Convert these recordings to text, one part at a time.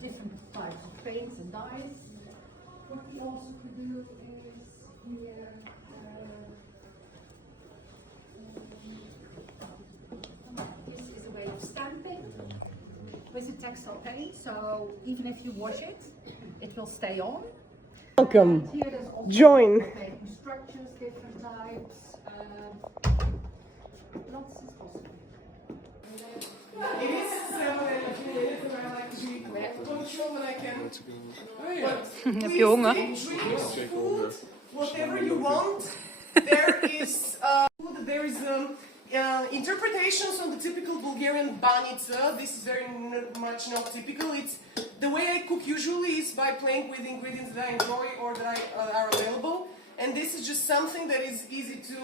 Different types of paints and dyes. What we also could do is here this is a way of stamping with a textile paint, so even if you wash it, it will stay on. Welcome. Here there's also Join. painting structures, different types. Lots is possible. It is 7 and a few minutes and I like to be punctual when I can. But Heb je honger? please take drinks, food, whatever you want. There is there is interpretations on the typical Bulgarian banica. This is very much not typical. It's the way I cook usually is by playing with ingredients that I enjoy or that are available. And this is just something that is easy to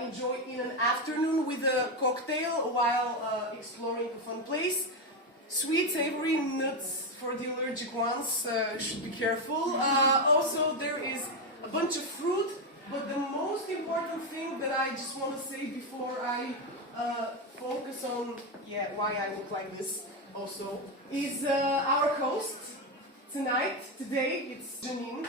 enjoy in an afternoon with a cocktail while exploring a fun place. Sweet, savory, nuts for the allergic ones, should be careful. Also, there is a bunch of fruit, but the most important thing that I just want to say before I focus on why I look like this also, is our host today, it's Janine.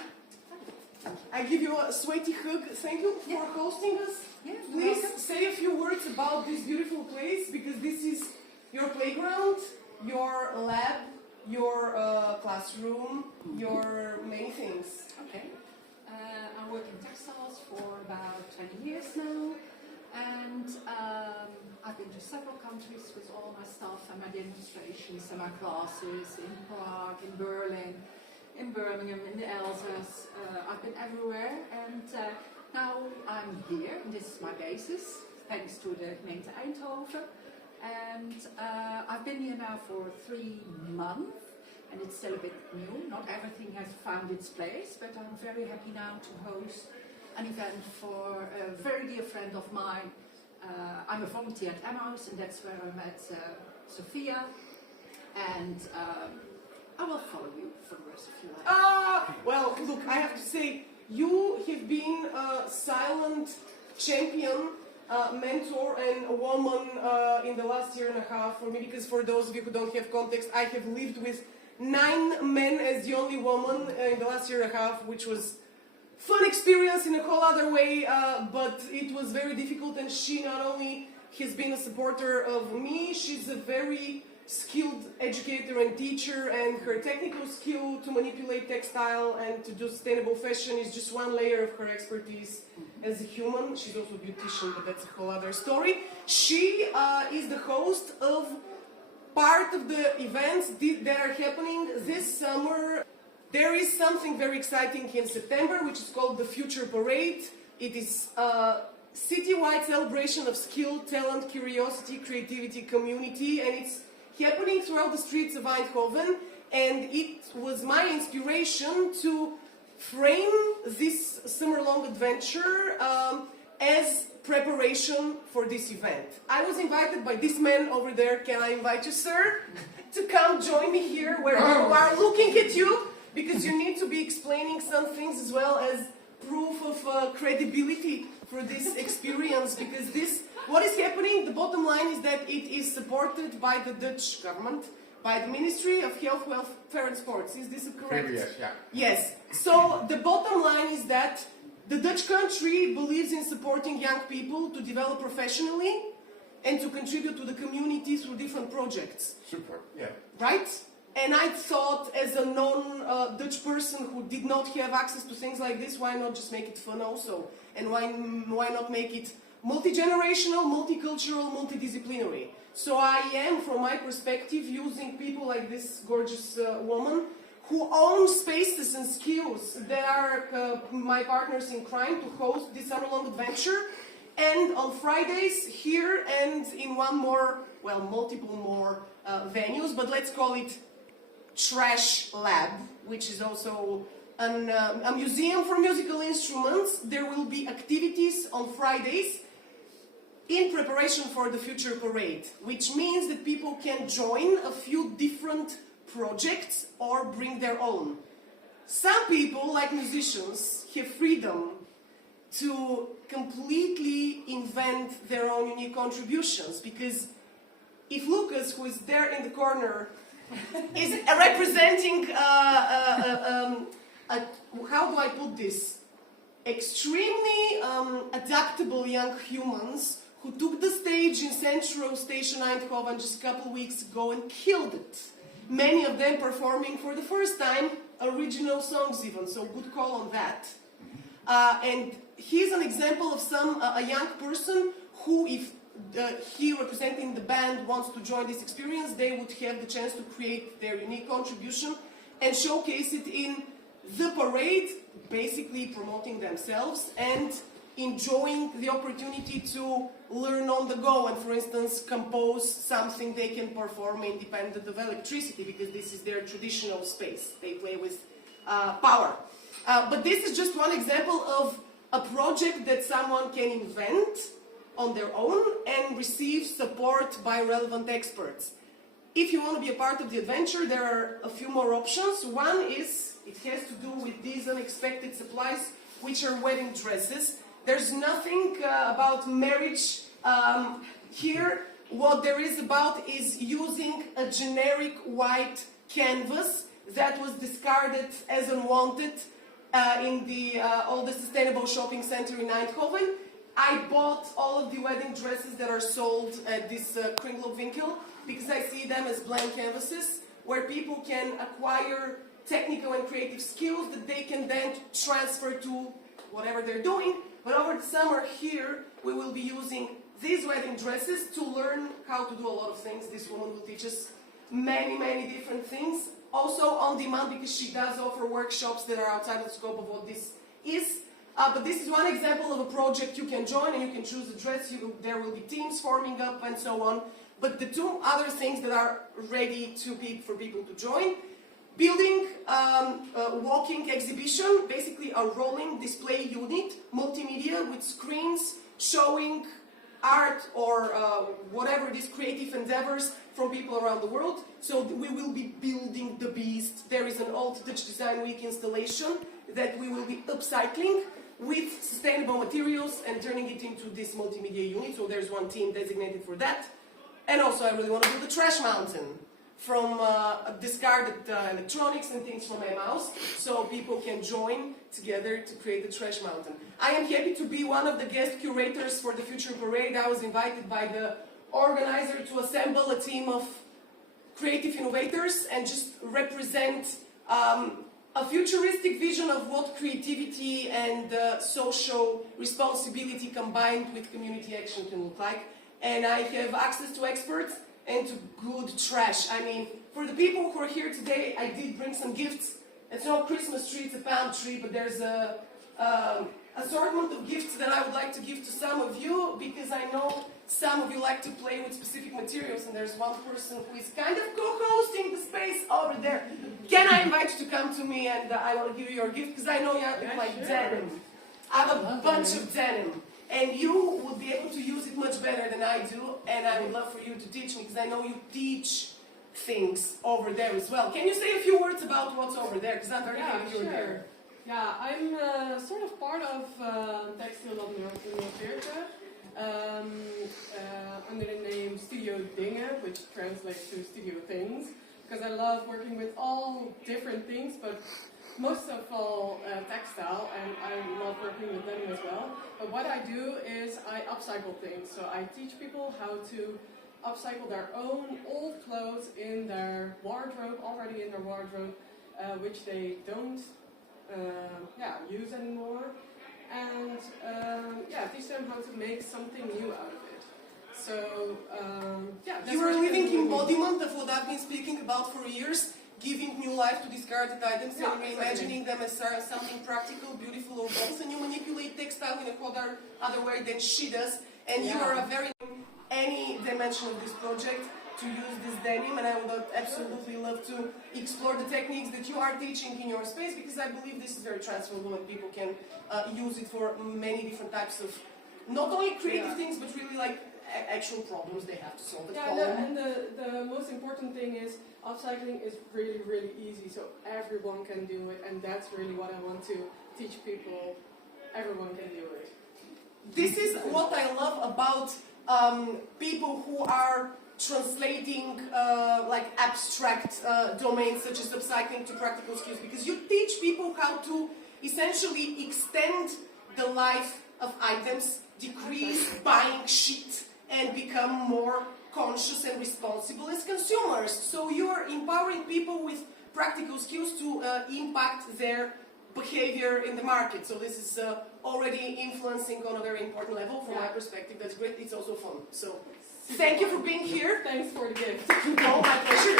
I give you a sweaty hug. Thank you for hosting us. Yeah, please say a few words about this beautiful place, because this is your playground, your lab, your classroom, your many things. Okay. I work in textiles for about 20 years now, and I've been to several countries with all my stuff and my demonstrations and my classes in Prague, in Berlin, in Birmingham, in the Elsass. I've been everywhere, and now I'm here, and this is my basis, thanks to the gemeente Eindhoven. And I've been here now for 3 months, and it's still a bit new. Not everything has found its place, but I'm very happy now to host an event for a very dear friend of mine. I'm a volunteer at Emmaus, and that's where I met Sophia, and I will follow you for the rest of your life. Well, look, I have to say, you have been a silent champion, mentor and a woman in the last year and a half for me, because for those of you who don't have context, I have lived with 9 men as the only woman in the last year and a half, which was fun experience in a whole other way, but it was very difficult, and she not only has been a supporter of me, she's a very skilled educator and teacher, and her technical skill to manipulate textile and to do sustainable fashion is just one layer of her expertise as a human. She's also a beautician, but that's a whole other story. She is the host of part of the events that are happening this summer. There is something very exciting in September, which is called the Future Parade. It is a citywide celebration of skill, talent, curiosity, creativity, community, and it's happening throughout the streets of Eindhoven, and it was my inspiration to frame this summer-long adventure as preparation for this event. I was invited by this man over there. Can I invite you, sir, to come join me here where people are looking at you, because you need to be explaining some things as well as proof of credibility for this experience, because what is happening, the bottom line is that it is supported by the Dutch government, by the Ministry of Health, Welfare and Sports. Is this correct? Yes, yeah. Yes. So the bottom line is that the Dutch country believes in supporting young people to develop professionally and to contribute to the community through different projects. Super, yeah. Right? And I thought, as a non-Dutch person who did not have access to things like this, why not just make it fun also? And why not make it multi-generational, multicultural, multidisciplinary? So I am, from my perspective, using people like this gorgeous woman who own spaces and skills that are my partners in crime to host this summer-long adventure. And on Fridays here and in one more, well, multiple more venues, but let's call it Trash Lab, which is also a museum for musical instruments. There will be activities on Fridays in preparation for the Future Parade, which means that people can join a few different projects or bring their own. Some people, like musicians, have freedom to completely invent their own unique contributions. Because if Lucas, who is there in the corner, is representing, how do I put this, extremely adaptable young humans who took the stage in Central Station Eindhoven just a couple weeks ago and killed it. Many of them performing for the first time original songs even, so good call on that. And he's an example of a young person who, if he representing the band wants to join this experience, they would have the chance to create their unique contribution and showcase it in the parade, basically promoting themselves and enjoying the opportunity to learn on the go and, for instance, compose something they can perform independent of electricity, because this is their traditional space. They play with power. But this is just one example of a project that someone can invent on their own and receive support by relevant experts. If you want to be a part of the adventure, there are a few more options. One is, it has to do with these unexpected supplies, which are wedding dresses. There's nothing about marriage here. What there is about is using a generic white canvas that was discarded as unwanted in the oldest sustainable shopping center in Eindhoven. I bought all of the wedding dresses that are sold at this Kringloopwinkel because I see them as blank canvases where people can acquire technical and creative skills that they can then transfer to whatever they're doing. But over the summer here, we will be using these wedding dresses to learn how to do a lot of things. This woman will teach us many, many different things. Also on demand, because she does offer workshops that are outside of the scope of what this is. But this is one example of a project you can join, and you can choose a dress. There will be teams forming up and so on. But the two other things that are ready for people to join: building a walking exhibition, basically a rolling display unit, multimedia with screens showing art or whatever it is, creative endeavors from people around the world. So we will be building the beast. There is an Old Dutch Design Week installation that we will be upcycling with sustainable materials and turning it into this multimedia unit. So there's one team designated for that. And also I really want to build a trash mountain from discarded electronics and things from Emmaus, so people can join together to create the trash mountain. I am happy to be one of the guest curators for the Future Parade. I was invited by the organizer to assemble a team of creative innovators and just represent a futuristic vision of what creativity and social responsibility combined with community action can look like. And I have access to experts and to good trash. I mean, for the people who are here today, I did bring some gifts. It's not a Christmas tree, it's a palm tree, but there's a assortment of gifts that I would like to give to some of you, because I know some of you like to play with specific materials, and there's one person who is kind of co-hosting the space over there. Can I invite you to come to me, and I want to give you your gift, because I know you have like denim. I have a bunch of denim. And you will be able to use it much better than I do, and I would love for you to teach me, because I know you teach things over there as well. Can you say a few words about what's over there? Because I'm very happy you're there. Yeah, I'm sort of part of Textile of Noord-Veerte under the name Studio Dingen, which translates to Studio Things, because I love working with all different things, but most of all textile, and I love working with them as well. But what I do is I upcycle things. So I teach people how to upcycle their own old clothes in their wardrobe, already in their wardrobe, which they don't use anymore. And teach them how to make something new out of it. So that's you are living embodiment of what I've been speaking about for years. Giving new life to discarded items and reimagining them as something practical, beautiful, or both. And you manipulate textile in a whole other way than she does. And you are a very any dimension of this project to use this denim. And I would absolutely love to explore the techniques that you are teaching in your space, because I believe this is very transferable and people can use it for many different types of not only creative things, but really like actual problems they have to solve at home. And the most important thing is upcycling is really, really easy, so everyone can do it, and that's really what I want to teach people. Everyone can do it. this is what I love about people who are translating like abstract domains such as upcycling to practical skills, because you teach people how to essentially extend the life of items, decrease buying shit, and become more conscious and responsible as consumers. So you're empowering people with practical skills to impact their behavior in the market. So this is already influencing on a very important level from my perspective. That's great. It's also fun. So thank you for being here. Thanks for the gift. No, my pleasure.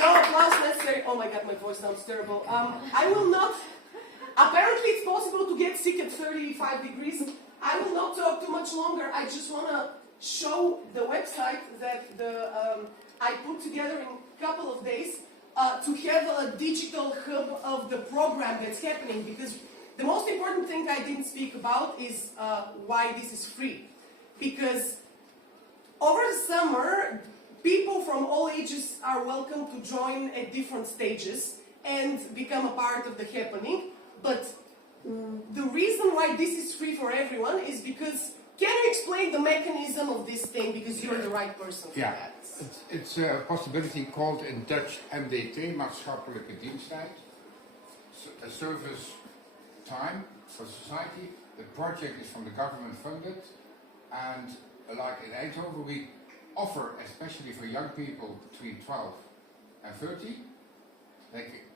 No applause necessary. Oh my god, my voice sounds terrible. I will not. Apparently, it's possible to get sick at 35 degrees. I will not talk too much longer. I just want to show the website that I put together in a couple of days to have a digital hub of the program that's happening, because the most important thing I didn't speak about is why this is free. Because over the summer, people from all ages are welcome to join at different stages and become a part of the happening. But the reason why this is free for everyone is because, can you explain the mechanism of this thing? Because you're the right person for that. It's a possibility called in Dutch MDT, maatschappelijke diensttijd. A service time for society. The project is from the government funded, and like in Eindhoven we offer, especially for young people between 12 and 30,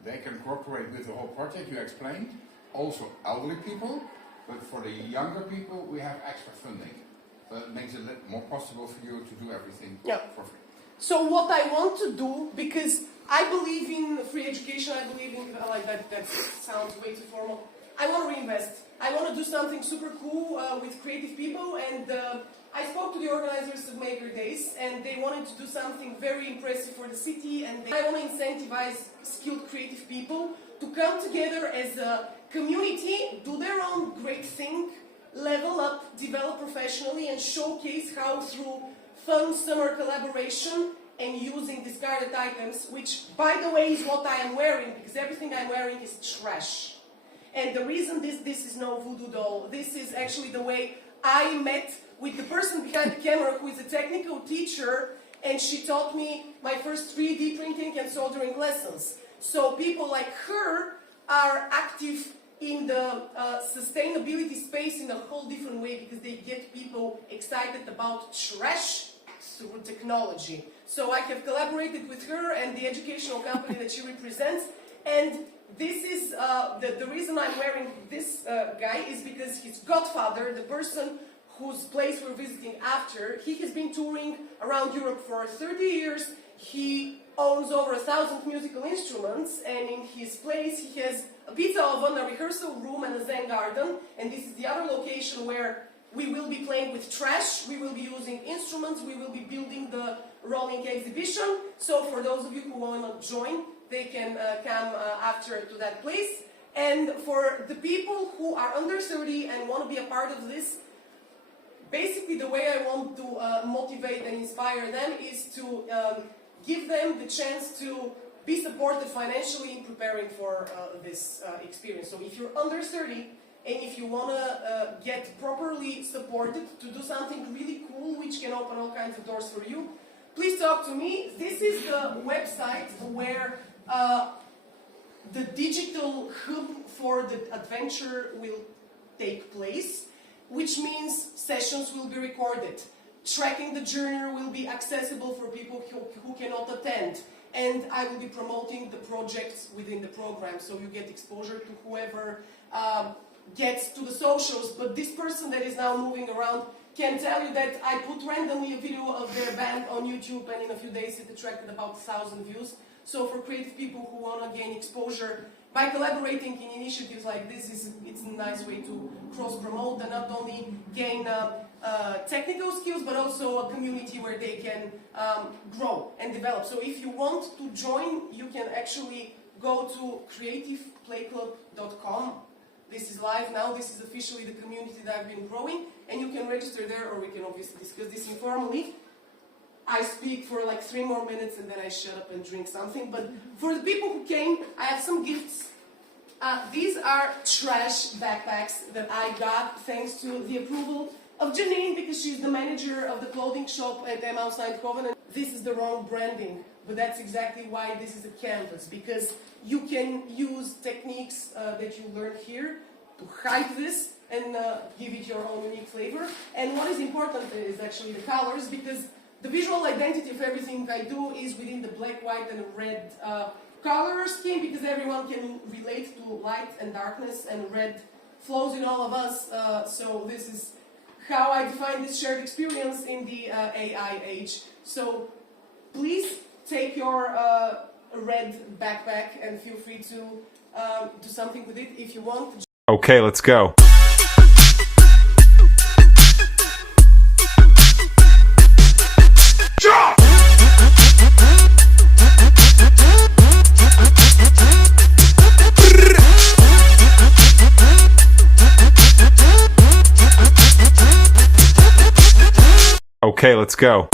they can cooperate with the whole project you explained. Also elderly people, but for the younger people we have extra funding. So it makes it more possible for you to do everything for free. So what I want to do, because I believe in free education, I believe in, like that sounds way too formal. I want to reinvest. I want to do something super cool with creative people, and I spoke to the organizers of Maker Days, and they wanted to do something very impressive for the city, and I want to incentivize skilled creative people to come together as a community, do their own great thing, level up, develop professionally, and showcase how through fun summer collaboration and using discarded items, which by the way is what I am wearing, because everything I'm wearing is trash. And the reason this is no voodoo doll, this is actually the way I met with the person behind the camera, who is a technical teacher, and she taught me my first 3D printing and soldering lessons. So people like her are active in the sustainability space in a whole different way, because they get people excited about trash through technology. So I have collaborated with her and the educational company that she represents, and this is the reason I'm wearing this guy is because his godfather, the person whose place we're visiting after, he has been touring around Europe for 30 years. He owns over 1,000 musical instruments, and in his place he has a pizza oven, a rehearsal room, and a Zen garden. And this is the other location where we will be playing with trash, we will be using instruments, we will be building the rolling exhibition. So for those of you who want to join, they can come after to that place. And for the people who are under 30 and want to be a part of this, basically the way I want to motivate and inspire them is to give them the chance to be supported financially in preparing for this experience. So if you're under 30 and if you want to get properly supported to do something really cool which can open all kinds of doors for you, please talk to me. This is the website where the digital hub for the adventure will take place, which means sessions will be recorded. Tracking the journey will be accessible for people who cannot attend. And I will be promoting the projects within the program, so you get exposure to whoever gets to the socials. But this person that is now moving around can tell you that I put randomly a video of their band on YouTube, and in a few days it attracted about 1,000 views. So for creative people who want to gain exposure, by collaborating in initiatives like this, it's a nice way to cross-promote and not only gain technical skills, but also a community where they can grow and develop. So if you want to join, you can actually go to creativeplayclub.com. This is live now. This is officially the community that I've been growing, and you can register there, or we can obviously discuss this informally. I speak for like 3 more minutes and then I shut up and drink something. But for the people who came, I have some gifts. These are trash backpacks that I got thanks to the approval of Janine, because she's the manager of the clothing shop at Emmaus Eindhoven. This is the wrong branding, but that's exactly why this is a canvas, because you can use techniques that you learn here to hide this and give it your own unique flavor. And what is important is actually the colors, because the visual identity of everything I do is within the black, white, and red color scheme, because everyone can relate to light and darkness, and red flows in all of us. So this is how I define this shared experience in the AI age. So please take your red backpack and feel free to do something with it if you want. Okay, let's go. Okay, let's go.